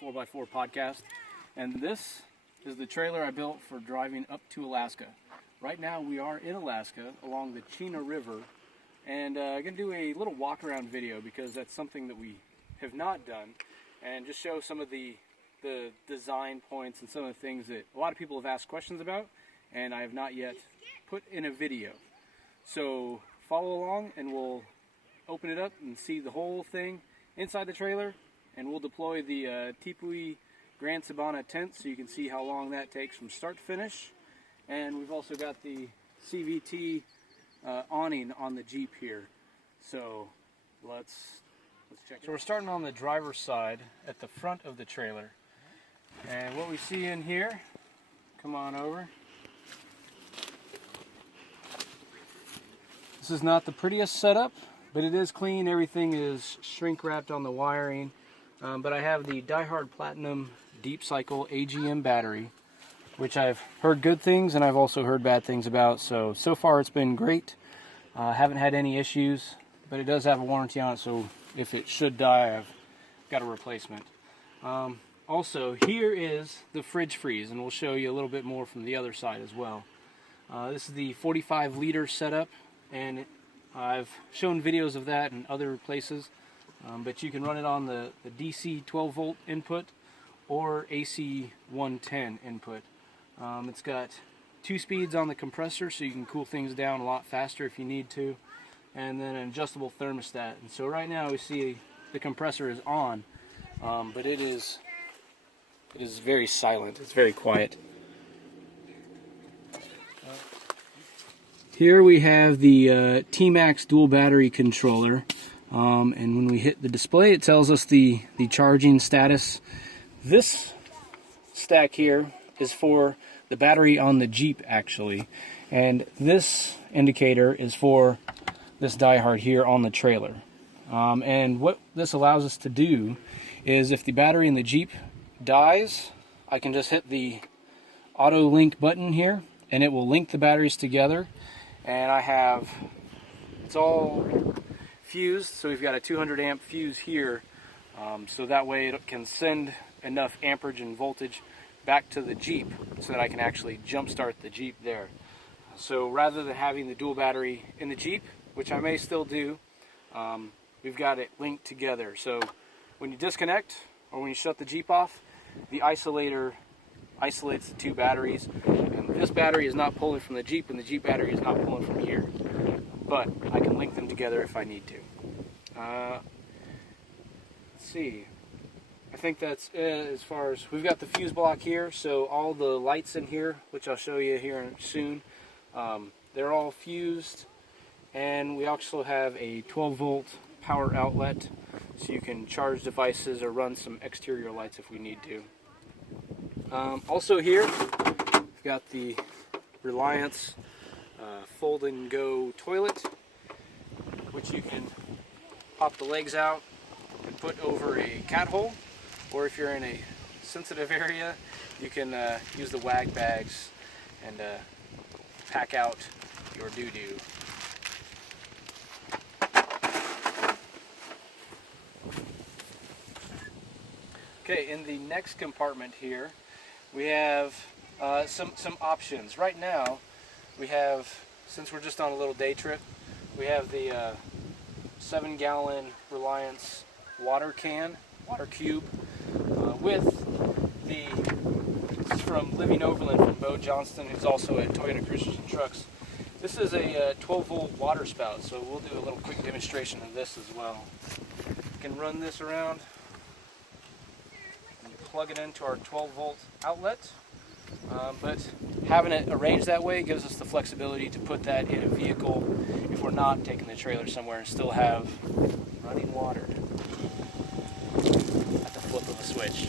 the 4x4 podcast, and this is the trailer I built for driving up to Alaska. Right now we are in Alaska along the Chena River, and I'm going to do a little walk around video because that's something that we have not done, and just show some of the design points and some of the things that a lot of people have asked questions about and I have not yet put in a video. So follow along and we'll open it up and see the whole thing inside the trailer, and we'll deploy the Tipui Grand Sabana tent so you can see how long that takes from start to finish. And we've also got the CVT awning on the Jeep here. So let's check it out. So we're starting on the driver's side at the front of the trailer. And what we see in here, come on over. This is not the prettiest setup, but it is clean. Everything is shrink wrapped on the wiring. But I have the DieHard Platinum Deep Cycle AGM battery, which I've heard good things and I've also heard bad things about. So far it's been great. Haven't had any issues, but it does have a warranty on it, so if it should die, I've got a replacement. Also, here is the fridge freeze, and we'll show you a little bit more from the other side as well. This is the 45-liter setup, and I've shown videos of that in other places, but you can run it on the DC 12-volt input or AC 110 input. It's got 2 speeds on the compressor, so you can cool things down a lot faster if you need to, and then an adjustable thermostat. And so right now we see the compressor is on, but it is very silent. It's very quiet. Here we have the T-Max dual battery controller, and when we hit the display it tells us the charging status. This stack here is for the battery on the Jeep actually, and this indicator is for this DieHard here on the trailer. And what this allows us to do is if the battery in the Jeep dies, I can just hit the auto link button here and it will link the batteries together, and it's all fused, so we've got a 200 amp fuse here, so that way it can send enough amperage and voltage back to the Jeep so that I can actually jump start the Jeep there. So rather than having the dual battery in the Jeep, which I may still do, we've got it linked together. So when you disconnect or when you shut the Jeep off, the isolator isolates the 2 batteries, and this battery is not pulling from the Jeep and the Jeep battery is not pulling from here, but I can link them together if I need to. Let's see, I think that's it as far as, we've got the fuse block here, so all the lights in here, which I'll show you here soon, they're all fused, and we also have a 12-volt power outlet so you can charge devices or run some exterior lights if we need to. Also here, we've got the Reliance fold and go toilet, which you can pop the legs out and put over a cat hole, or if you're in a sensitive area, you can use the wag bags and pack out your doo-doo. Okay, in the next compartment here, we have some options. Right now, we have, since we're just on a little day trip, we have the 7-gallon Reliance water cube, with this is from Living Overland from Bo Johnston, who's also at Toyota Christian Trucks. This is a 12-volt water spout, so we'll do a little quick demonstration of this as well. You can run this around and plug it into our 12-volt outlet, but having it arranged that way gives us the flexibility to put that in a vehicle if we're not taking the trailer somewhere and still have running water at the flip of a switch.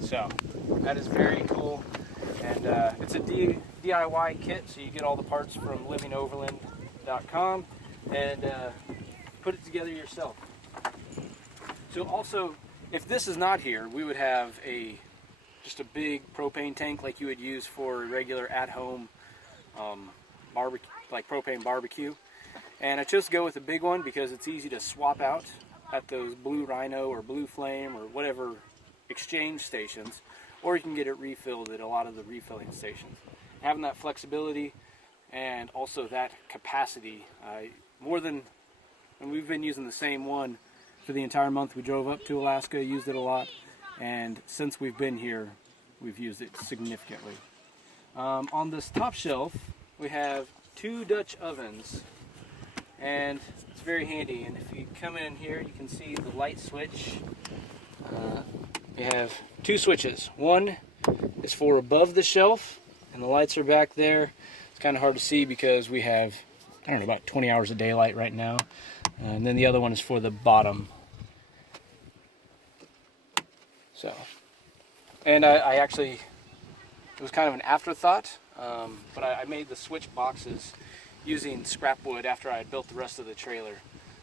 So that is very cool, and it's a DIY kit, so you get all the parts from livingoverland.com and put it together yourself. So also, if this is not here, we would have just a big propane tank like you would use for a regular at-home barbecue, like propane barbecue. And I chose to go with a big one because it's easy to swap out at those Blue Rhino or Blue Flame or whatever exchange stations, or you can get it refilled at a lot of the refilling stations. Having that flexibility and also that capacity, more than, and we've been using the same one for the entire month. We drove up to Alaska, used it a lot, and since we've been here, we've used it significantly. On this top shelf, we have 2 Dutch ovens, and it's very handy. And if you come in here, you can see the light switch. We have 2 switches. One is for above the shelf, and the lights are back there. It's kind of hard to see because we have, I don't know, about 20 hours of daylight right now. And then the other one is for the bottom. So, and I actually, it was kind of an afterthought, but I made the switch boxes using scrap wood after I had built the rest of the trailer.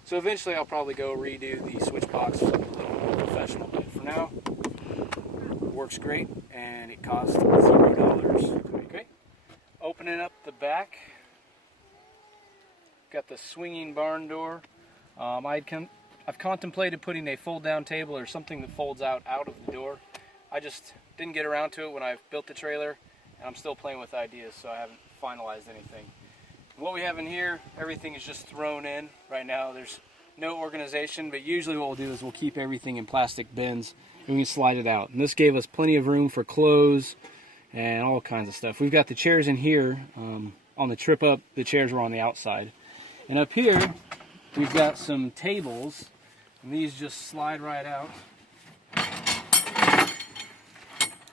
So eventually I'll probably go redo the switch box a little more professional, but for now, it works great, and it costs $0. Okay. Opening up the back, got the swinging barn door. I've contemplated putting a fold-down table or something that folds out of the door. I just didn't get around to it when I built the trailer, and I'm still playing with ideas, so I haven't finalized anything. What we have in here, everything is just thrown in right now. There's no organization, but usually what we'll do is we'll keep everything in plastic bins and we can slide it out. And this gave us plenty of room for clothes and all kinds of stuff. We've got the chairs in here. On the trip up, the chairs were on the outside. And up here, we've got some tables, and these just slide right out.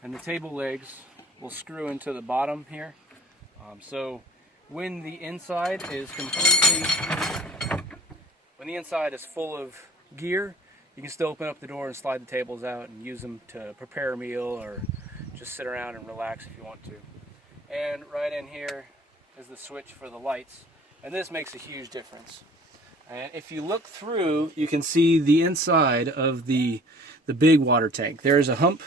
And the table legs will screw into the bottom here. So when the inside is full of gear, you can still open up the door and slide the tables out and use them to prepare a meal or just sit around and relax if you want to. And right in here is the switch for the lights, and this makes a huge difference. And if you look through, you can see the inside of the big water tank. There's a hump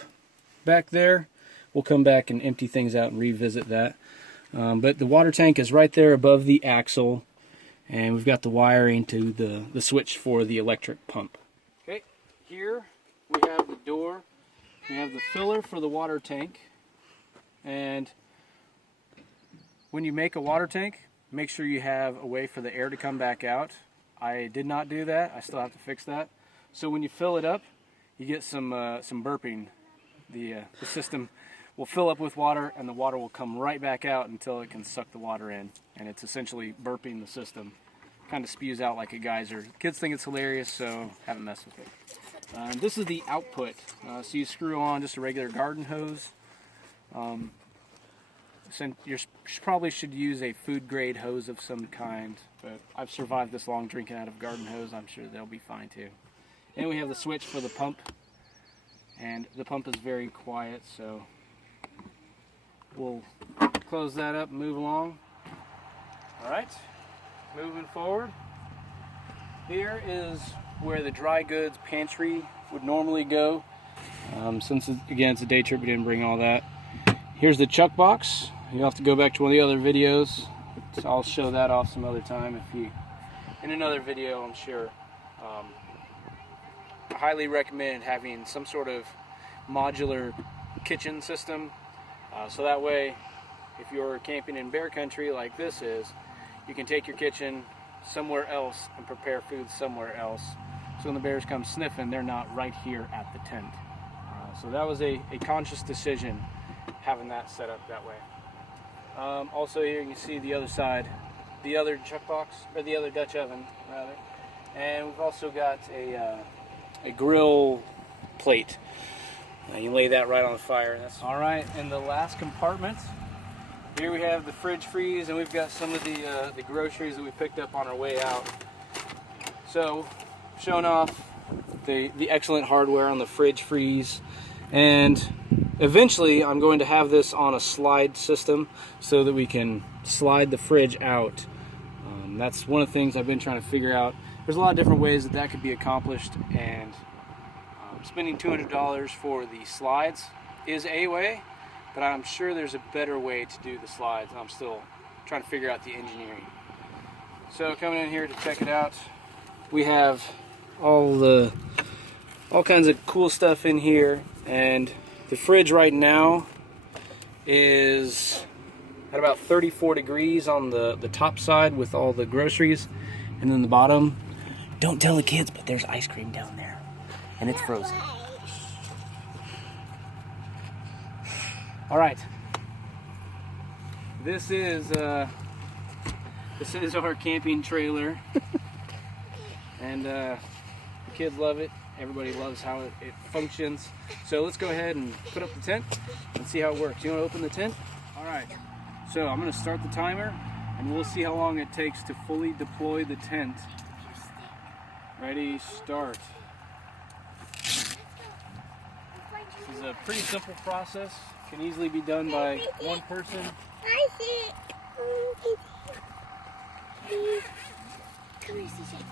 back there. We'll come back and empty things out and revisit that. But the water tank is right there above the axle, and we've got the wiring to the switch for the electric pump. Okay, here we have the door. We have the filler for the water tank, and when you make a water tank, make sure you have a way for the air to come back out. I did not do that. I still have to fix that. So when you fill it up, you get some burping. The system will fill up with water, and the water will come right back out until it can suck the water in, and it's essentially burping the system. Kind of spews out like a geyser. Kids think it's hilarious, so haven't messed with it. This is the output. So you screw on just a regular garden hose. You probably should use a food grade hose of some kind, but I've survived this long drinking out of garden hose. I'm sure they'll be fine too. And we have the switch for the pump, and the pump is very quiet, so we'll close that up and move along. Alright, moving forward. Here is where the dry goods pantry would normally go. Since, again, it's a day trip, we didn't bring all that. Here's the chuck box. You'll have to go back to one of the other videos. So I'll show that off some other time in another video, I'm sure. I highly recommend having some sort of modular kitchen system. So that way, if you're camping in bear country like this is, you can take your kitchen somewhere else and prepare food somewhere else. So when the bears come sniffing, they're not right here at the tent. So that was a conscious decision, having that set up that way. Also here you can see the other side, the other chuck box, or the other Dutch oven rather. And we've also got a grill plate. You lay that right on the fire. All right, in the last compartment, here we have the fridge freeze, and we've got some of the groceries that we picked up on our way out. So, showing off the excellent hardware on the fridge freeze, and eventually I'm going to have this on a slide system so that we can slide the fridge out. That's one of the things I've been trying to figure out. There's a lot of different ways that could be accomplished, and spending $200 for the slides is a way, but I'm sure there's a better way to do the slides, and I'm still trying to figure out the engineering. So coming in here to check it out, we have all kinds of cool stuff in here. And the fridge right now is at about 34 degrees on the top side with all the groceries, and then the bottom, don't tell the kids, but there's ice cream down there and it's frozen. All right, this is our camping trailer. And the kids love it. Everybody loves how it functions. So let's go ahead and put up the tent and see how it works. You want to open the tent? All right. So I'm going to start the timer, and we'll see how long it takes to fully deploy the tent. Ready, start. This is a pretty simple process. Can easily be done by one person. Come here, CJ.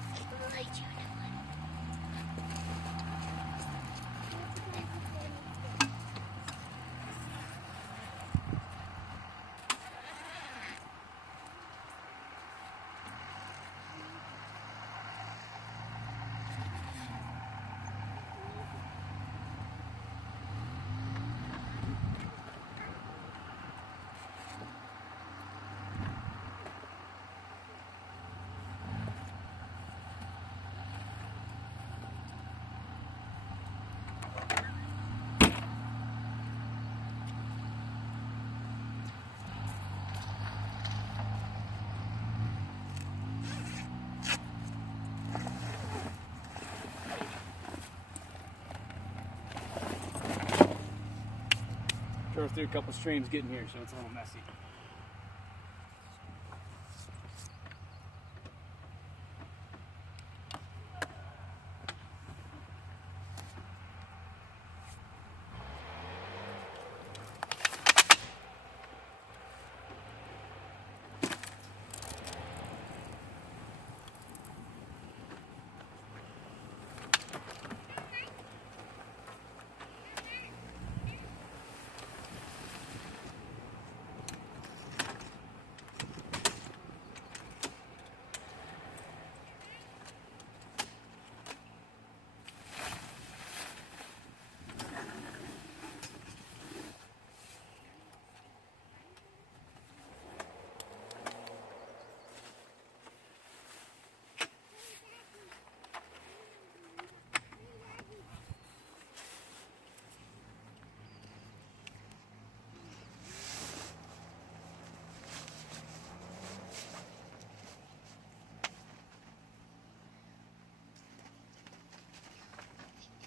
Drove through a couple streams getting here, so it's a little messy.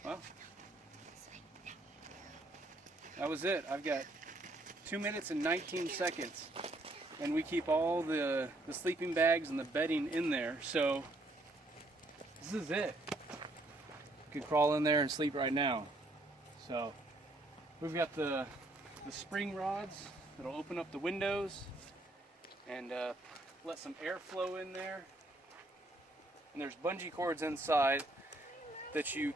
Well, that was it. I've got 2 minutes and 19 seconds, and we keep all the sleeping bags and the bedding in there, so this is it. You could crawl in there and sleep right now. So we've got the spring rods that'll open up the windows and let some airflow in there, and there's bungee cords inside that you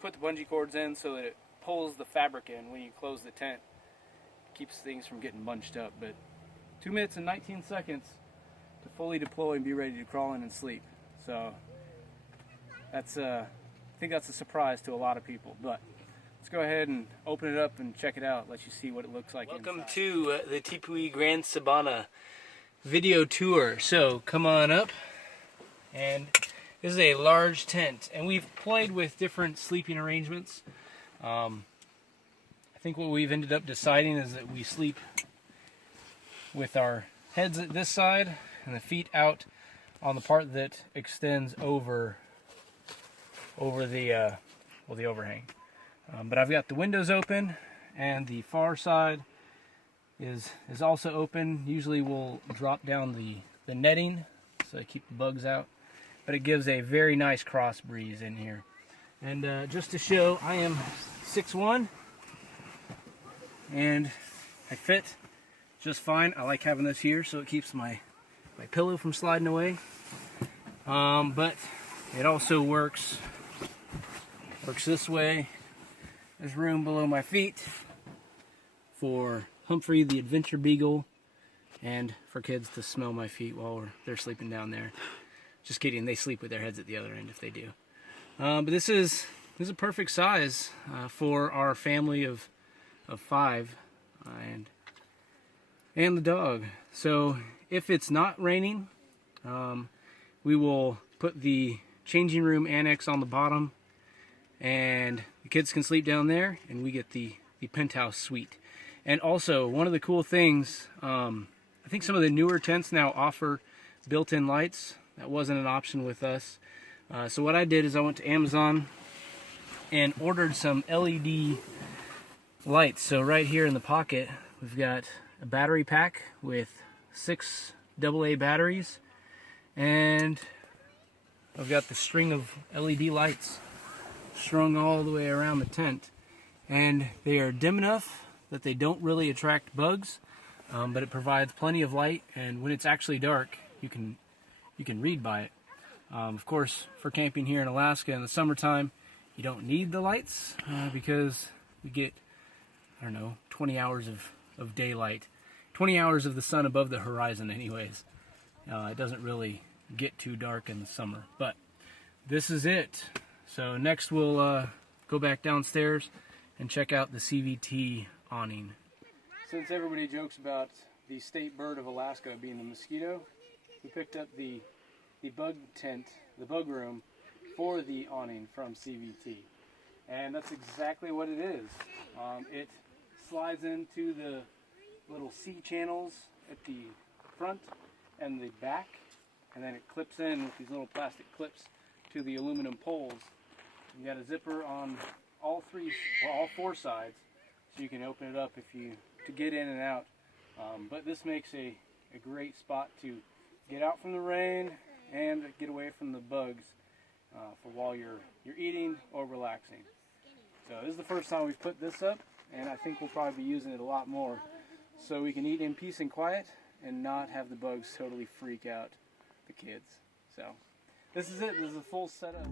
put the bungee cords in so that it pulls the fabric in when you close the tent. Keeps things from getting bunched up. But 2 minutes and 19 seconds to fully deploy and be ready to crawl in and sleep. So that's I think that's a surprise to a lot of people. But let's go ahead and open it up and check it out. Let you see what it looks like. Welcome inside. To the Tipui Grand Sabana video tour. So come on up, and this is a large tent, and we've played with different sleeping arrangements. I think what we've ended up deciding is that we sleep with our heads at this side and the feet out on the part that extends over the overhang. But I've got the windows open, and the far side is also open. Usually we'll drop down the netting so to keep the bugs out. But it gives a very nice cross breeze in here. And just to show, I am 6'1", and I fit just fine. I like having this here so it keeps my pillow from sliding away. But it also works this way. There's room below my feet for Humphrey the Adventure Beagle and for kids to smell my feet while they're sleeping down there. Just kidding, they sleep with their heads at the other end if they do. But this is a perfect size for our family of 5 and the dog. So if it's not raining, we will put the changing room annex on the bottom, and the kids can sleep down there, and we get the penthouse suite. And also, one of the cool things, I think some of the newer tents now offer built-in lights. That wasn't an option with us. So what I did is I went to Amazon and ordered some LED lights. So right here in the pocket, we've got a battery pack with 6 AA batteries, and I've got the string of LED lights strung all the way around the tent, and they are dim enough that they don't really attract bugs, but it provides plenty of light, and when it's actually dark, you can read by it. Of course, for camping here in Alaska in the summertime, you don't need the lights because we get, I don't know, 20 hours of daylight, 20 hours of the sun above the horizon anyways. It doesn't really get too dark in the summer, but this is it. So next we'll go back downstairs and check out the CVT awning. Since everybody jokes about the state bird of Alaska being the mosquito, we picked up the bug tent, the bug room, for the awning from CVT. And that's exactly what it is. It slides into the little C channels at the front and the back, and then it clips in with these little plastic clips to the aluminum poles. You got a zipper on all 4 sides, so you can open it up to get in and out. But this makes a great spot to get out from the rain and get away from the bugs for while you're eating or relaxing. So this is the first time we've put this up, and I think we'll probably be using it a lot more, so we can eat in peace and quiet and not have the bugs totally freak out the kids. So this is it. This is a full setup.